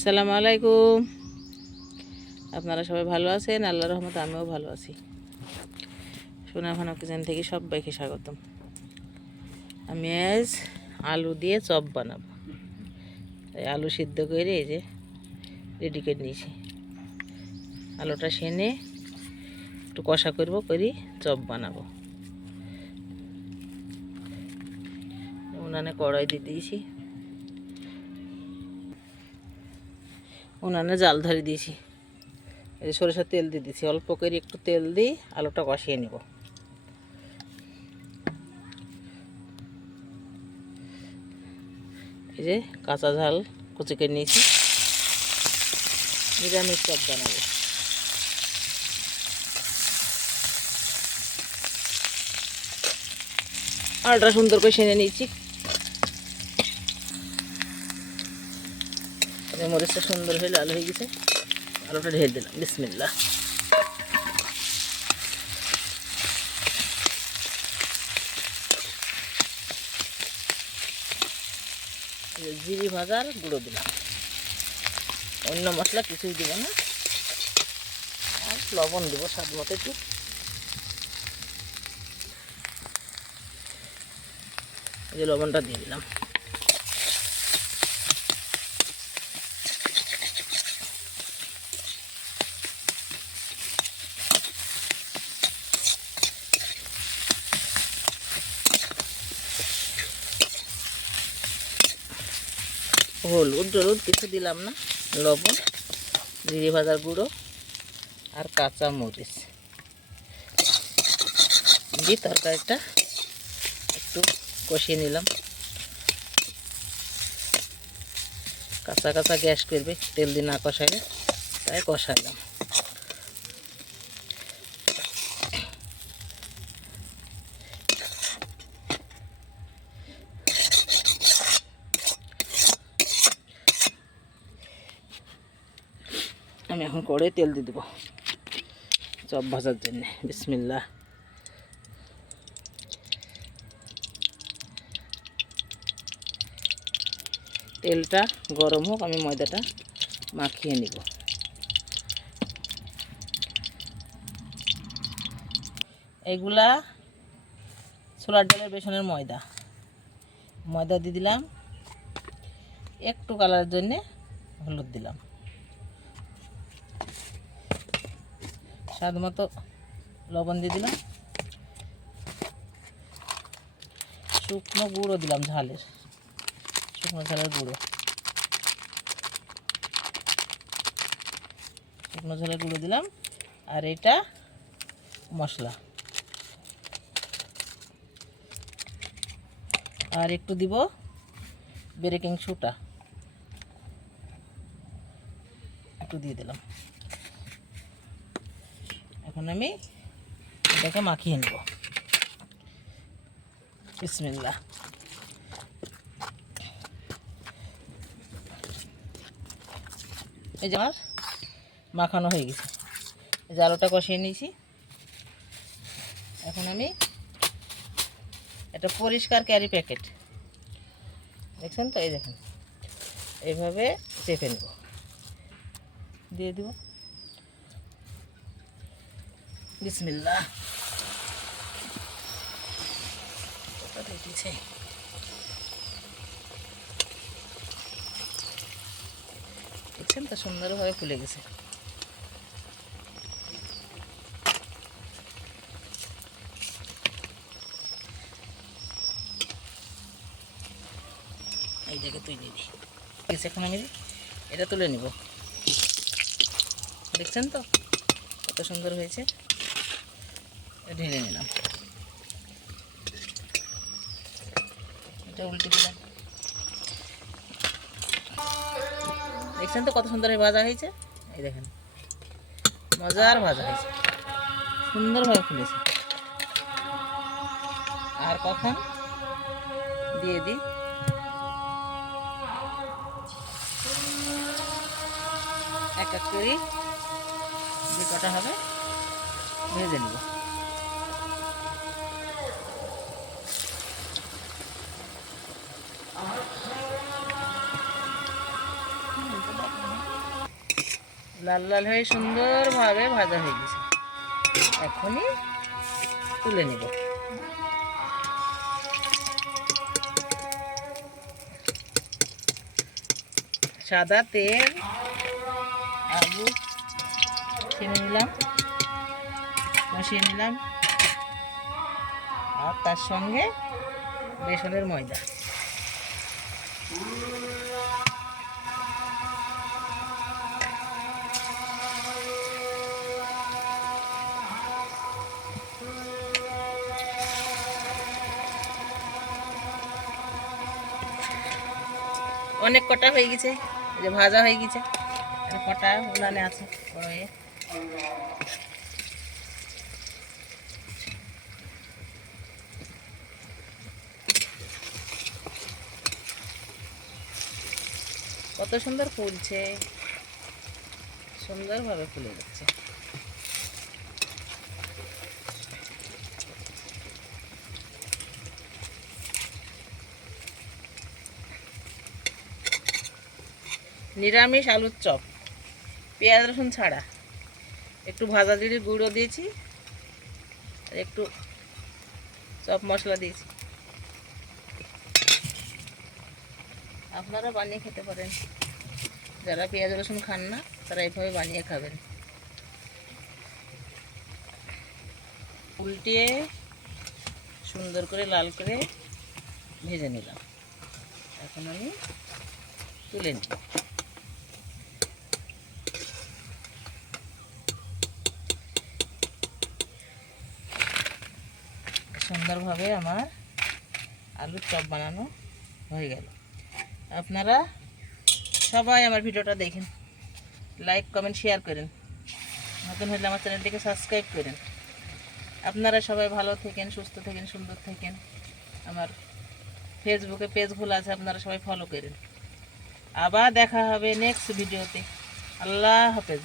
আসসালামু আলাইকুম। আপনারা সবাই ভালো আছেন? আল্লাহ রহমত আমিও ভালো আছি। সোনা ভানো কিচেন থেকে সবাইকে স্বাগতম। আমি আজ আলু দিয়ে চপ বানাবো। আলু সিদ্ধ করে এই যে রেডি করে নিয়েছি। আলুটা সেনে একটু কষা করব, করি চপ বানাবো। উনানে কড়াই দিয়ে দিয়েছি। উনানে জাল ধরে দিয়েছি। এই সরিষার তেল দিয়ে দিয়েছি। অল্প করে একটু তেল দিই আলুটা কষিয়ে নেব। এই যে কাঁচা ঝাল কুচি করে নিয়েছি। নিরামিষ চপ বানাবো। আলটা সুন্দর করে সেনে নিয়েছি। মরিচটা সুন্দর হয়ে লাল হয়ে গেছে। আলুটা ঢেলে দিলাম। বিসমিল্লা জিরি ভাজার গুঁড়ো দিলাম। অন্য মশলা কিছুই দিব না। আর লবণ দেবো স্বাদ মতো একটু। যে লবণটা দিয়ে দিলাম। হলুদ টলুদ কিছু দিলাম না, লবণ জিরে ভাজার গুঁড়ো আর কাঁচা মরিচ। দিয়ে তরকারিটা একটু কষিয়ে নিলাম। কাঁচা কাঁচা গ্যাস করবে, তেল দিয়ে না কষাইলে তাই কষাইলাম আমি এখন করে তেল দিয়ে দেবো। চপ ভাজার জন্য। বিসমিল্লা তেলটা গরম হোক, আমি ময়দাটা মাখিয়ে নিব। এগুলা ছোলার ডালের বেসনের ময়দা। ময়দা দিয়ে দিলাম। একটু কালারের জন্যে হলুদ দিলাম। স্বাদ মতো লবণ দিয়ে দিলাম। শুকনো গুঁড়ো দিলাম ঝালের। শুকনো ঝালের গুঁড়ো। শুকনো ঝালের গুঁড়ো দিলাম। আর এটা মশলা। আর একটু দিব বেরেকিং সুটা একটু দিয়ে দিলাম। আমি এটাকে মাখিয়ে নেব। বিসমিল্লা এই যে আমার মাখানো হয়ে গেছে। যে আলুটা কষিয়ে নিয়েছি। এখন আমি একটা পরিষ্কার ক্যারি প্যাকেট। দেখছেন তো? এই দেখুন। এইভাবে চেপে নেব। দিয়ে দিব। বিসমিল্লা দেখছেন তো সুন্দরভাবে ফুলে গেছে। এইটাকে তুই নিবি। ঠিক আছে, এখন আমি এটা তুলে নিব। দেখছেন তো? কত সুন্দর হয়েছে। ঢেলে নিলাম। এটা উল্টে দিলাম। দেখছেন তো কত সুন্দর ভাজা হয়েছে? এই দেখেন। মজার ভাজা হয়েছে। সুন্দরভাবে ফুলেছে। আর কখন? দিয়ে দিই। এক এক করে যে কটা হবে, ভেজে নেব। লাল লাল হয়ে সুন্দরভাবে ভাজা হয়ে গেছে। এখনই তুলে নেব। সাদা তেল, আলু ছেড়ে নিলাম, কষিয়ে নিলাম, আর তার সঙ্গে বেসনের ময়দা। অনেক কটা হয়ে গেছে যে ভাজা হয়ে গেছে। আর কটা উনানে আছে, বড় হয়ে কত সুন্দর ফুলছে। সুন্দরভাবে ফুলে যাচ্ছে। নিরামিষ আলুর চপ। পেঁয়াজ, রসুন ছাড়া। একটু ভাজা জিরে গুঁড়ো দিয়েছি, আর একটু চপ মশলা দিয়েছি। আপনারা বানিয়ে খেতে পারেন। যারা পেঁয়াজ, রসুন খান না, তারা এইভাবে বানিয়ে খাবেন। উল্টিয়ে সুন্দর করে লাল করে ভেজে নিলাম। এখন আমি তুলে নিই। সুন্দরভাবে আমার আলুর চপ বানানো হয়ে গেল। আপনারা সবাই আমার ভিডিওটা দেখেন লাইক কমেন্ট শেয়ার করেন। নতুন হলে আমার চ্যানেলটিকে সাবস্ক্রাইব করেন। আপনারা সবাই ভালো থাকেন, সুস্থ থাকেন, সুন্দর থাকেন। আমার ফেসবুকে পেজগুলো আছে, আপনারা সবাই ফলো করেন। আবার দেখা হবে নেক্সট ভিডিওতে আল্লাহ হাফেজ।